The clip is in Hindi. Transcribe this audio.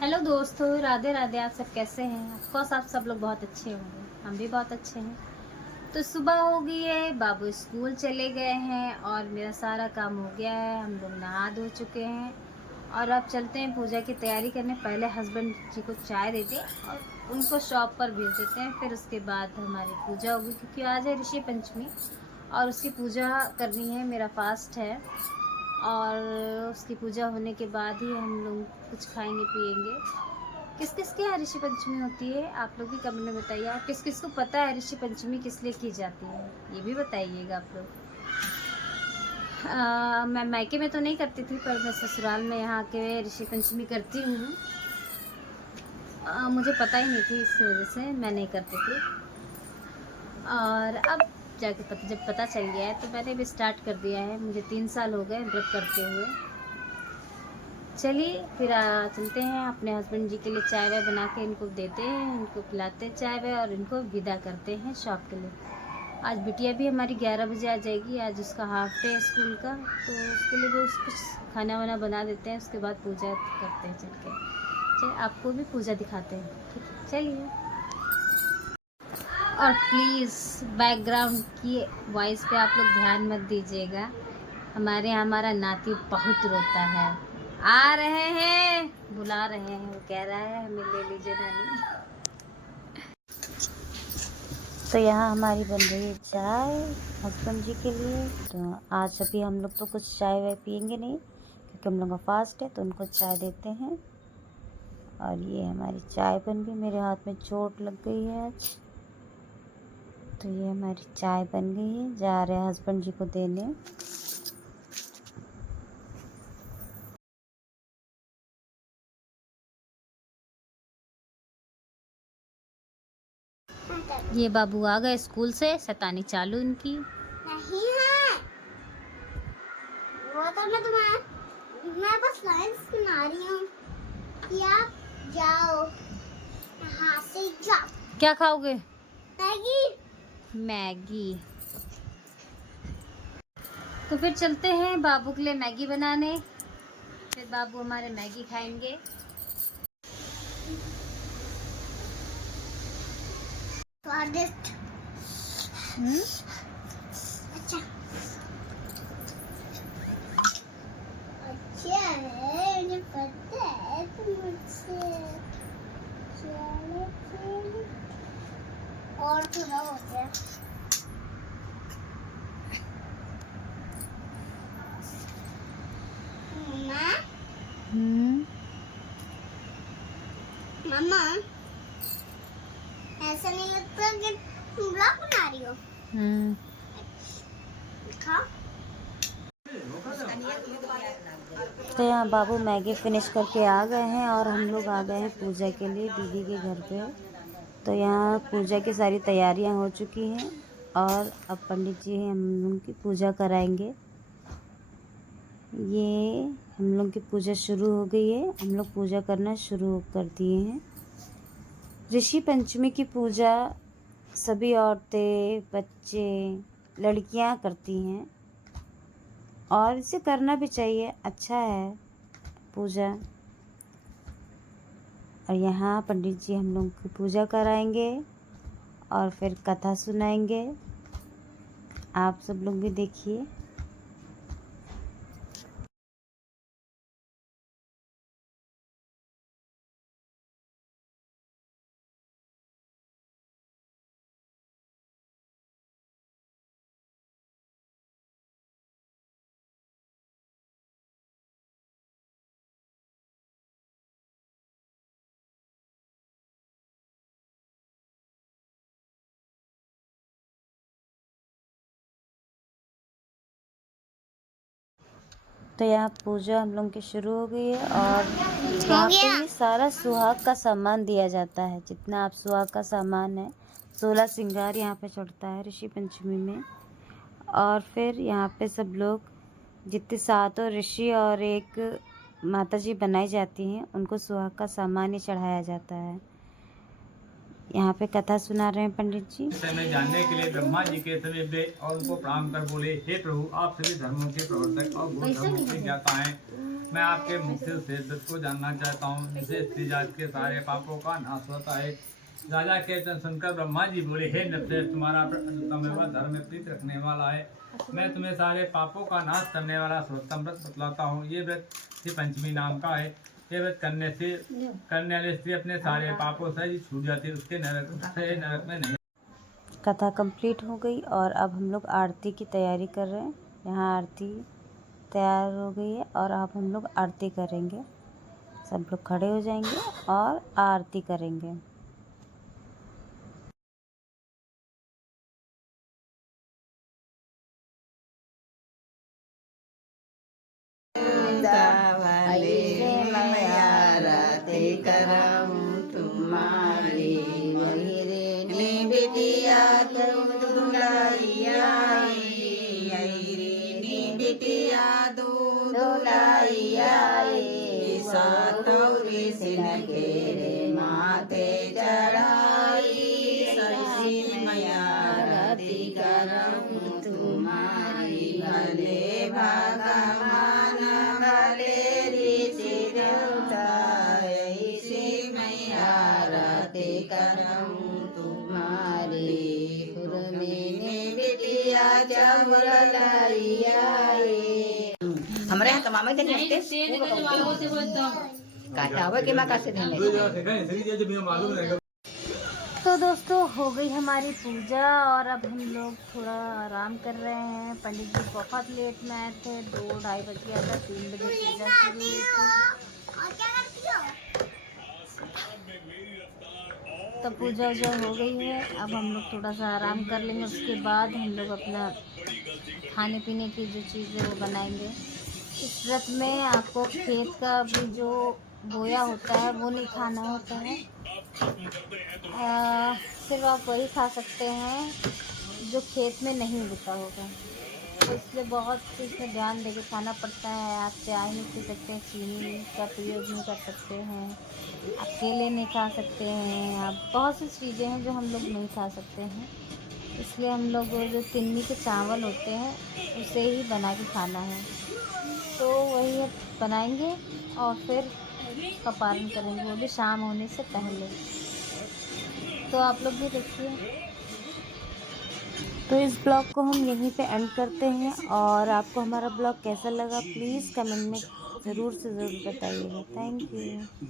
हेलो दोस्तों, राधे राधे। आप सब कैसे हैं? ऑफकोर्स आप सब लोग बहुत अच्छे होंगे, हम भी बहुत अच्छे हैं। तो सुबह हो गई है, बाबू स्कूल चले गए हैं और मेरा सारा काम हो गया है। हम लोग नहा धो चुके हैं और अब चलते हैं पूजा की तैयारी करने। पहले हस्बैंड जी को चाय देते हैं और उनको शॉप पर भेज देते हैं, फिर उसके बाद हमारी पूजा होगी क्योंकि आज है ऋषि पंचमी और उसकी पूजा करनी है। मेरा फास्ट है और उसकी पूजा होने के बाद ही हम लोग कुछ खाएंगे पिएंगे। किस किस के यहाँ ऋषि पंचमी होती है आप लोग भी कमेंट में बताइए। और किस किस को पता है ऋषि पंचमी किस लिए की जाती है, ये भी बताइएगा आप लोग। मैं मायके में तो नहीं करती थी, पर मैं ससुराल में यहाँ के ऋषि पंचमी करती हूँ। मुझे पता ही नहीं थी, इस वजह से मैं नहीं करती थी। और अब जाके जब पता चल गया है तो मैंने भी स्टार्ट कर दिया है। मुझे 3 साल हो गए व्रत करते हुए। चलिए फिर चलते हैं। अपने हस्बैंड जी के लिए चाय वाय बना के इनको देते हैं, इनको पिलाते हैं चाय वाय और इनको विदा करते हैं शॉप के लिए। आज बिटिया भी हमारी 11 बजे आ जाएगी, आज उसका हाफ डे है स्कूल का, तो उसके लिए भी कुछ खाना वाना बना देते हैं। उसके बाद पूजा करते हैं चल के। चलिए आपको भी पूजा दिखाते हैं, ठीक है? चलिए। और प्लीज़ बैकग्राउंड की वॉइस पे आप लोग ध्यान मत दीजिएगा। हमारे यहाँ हमारा नाती बहुत रोता है। आ रहे हैं, बुला रहे हैं, वो कह रहा है हमें ले लीजिए नानी। तो यहाँ हमारी बन रही है चाय हस्बैंड जी के लिए। तो आज अभी हम लोग तो कुछ चाय वाय पियेंगे नहीं क्योंकि हम लोग का फास्ट है, तो उनको चाय देते हैं। और ये हमारी चाय बन गई। मेरे हाथ में चोट लग गई है आज, तो ये हमारी चाय बन गई है। जा रहे हैं हस्बैंड जी को देने। ये बाबू आ गए स्कूल से, शैतानी चालू इनकी। नहीं है वो तो मैं बस लाइंस सुना रही हूँ कि आप जाओ, यहाँ से जाओ। क्या खाओगे? मैगी। मैगी। तो फिर चलते हैं बाबू के लिए मैगी बनाने, फिर बाबू हमारे मैगी खाएंगे। स्वादिष्ट। अच्छा अच्छा है, मुझे पता है तुम मुझसे। चलो फिर और थोड़ा हो गया। मम्मा मम्मा, ऐसा नहीं लगता कि तुम ब्लॉग बना रही हो? खाओ। तो यहाँ बाबू मैगी फिनिश करके आ गए हैं और हम लोग आ गए हैं पूजा के लिए दीदी के घर पे। तो यहाँ पूजा की सारी तैयारियां हो चुकी हैं और अब पंडित जी हम लोग की पूजा कराएंगे। ये हम लोग की पूजा शुरू हो गई है, हम लोग पूजा करना शुरू कर दिए हैं। ऋषि पंचमी की पूजा सभी औरतें, बच्चे, लड़कियां करती हैं और इसे करना भी चाहिए, अच्छा है पूजा। और यहाँ पंडित जी हम लोग की पूजा कराएंगे और फिर कथा सुनाएंगे। आप सब लोग भी देखिए। तो यहाँ पूजा हम लोग की शुरू हो गई है और यहाँ पे ये सारा सुहाग का सामान दिया जाता है। जितना आप सुहाग का सामान है, 16 श्रृंगार यहाँ पे चढ़ता है ऋषि पंचमी में। और फिर यहाँ पे सब लोग जितने 7 ऋषि और एक माता जी बनाई जाती हैं, उनको सुहाग का सामान ही चढ़ाया जाता है। यहाँ पे कथा सुना रहे हैं पंडित जी। समय जानने के लिए ब्रह्मा जी के समीप गए और उनको प्रणाम कर बोले, हे प्रभु, आप सभी धर्मों के प्रवर्तक और गुरु धर्मों के ज्ञाता हैं। मैं आपके मुख से सिद्धांत को जानना चाहता हूँ, जिससे स्त्री जात के सारे पापों का नाश होता है। राजा के वचन सुनकर ब्रह्मा जी बोले, हे नरश्रेष्ठ, तुम्हारा व्रत धर्म में प्रीत रखने वाला है। मैं तुम्हें सारे पापों का नाश करने वाला सर्वोत्तम व्रत बतलाता हूँ। ये व्रत श्री पंचमी नाम का है। ये व्रत करने वाली स्त्री अपने सारे पापों से छूट जाती है, उसके नरक में नहीं। कथा कंप्लीट हो गई और अब हम लोग आरती की तैयारी कर रहे हैं। यहाँ आरती तैयार हो गई है और अब हम लोग आरती करेंगे। सब लोग खड़े हो जाएंगे और आरती करेंगे। आरती करऊं तुम्हारी, रे बिटिया तुम दुलाइया, रे बिटिया दुलाइया, सातौरी सिन के रे माथे चढ़ाई, ससी मैया आरती करऊं तुम्हारी, भले भगवान भले करऊं तुम्हारी, बिटिया हमारे यहाँ तमाम काटा के माँ से तो दोस्तों हो गई हमारी पूजा और अब हम लोग थोड़ा आराम कर रहे हैं। पंडित जी बहुत लेट में आए थे, 2-2:30 बज गया था, 3 बजे पूजा शुरू हुई थी। तो पूजा वूजा हो गई है। अब हम लोग थोड़ा सा आराम कर लेंगे, उसके बाद हम लोग अपना खाने पीने की जो चीज़ें वो बनाएंगे। इस व्रत में आपको खेत का भी जो बोया होता है वो नहीं खाना होता है, सिर्फ आप वही खा सकते हैं जो खेत में नहीं उगता होगा। तो इसलिए बहुत चीज़ में ध्यान देके खाना पड़ता है। आप चाय नहीं पी सकते, चीनी का प्रयोग नहीं कर सकते हैं, आप केले नहीं खा सकते हैं, आप बहुत सी चीज़ें हैं जो हम लोग नहीं खा सकते हैं। इसलिए हम लोग जो तिन्नी के चावल होते हैं उसे ही बना के खाना है। तो वही बनाएंगे और फिर उसका पारण करेंगे, वो भी शाम होने से पहले। तो आप लोग भी देखिए। तो इस ब्लॉग को हम यहीं पे एंड करते हैं और आपको हमारा ब्लॉग कैसा लगा प्लीज़ कमेंट में ज़रूर से ज़रूर बताइएगा। Thank you.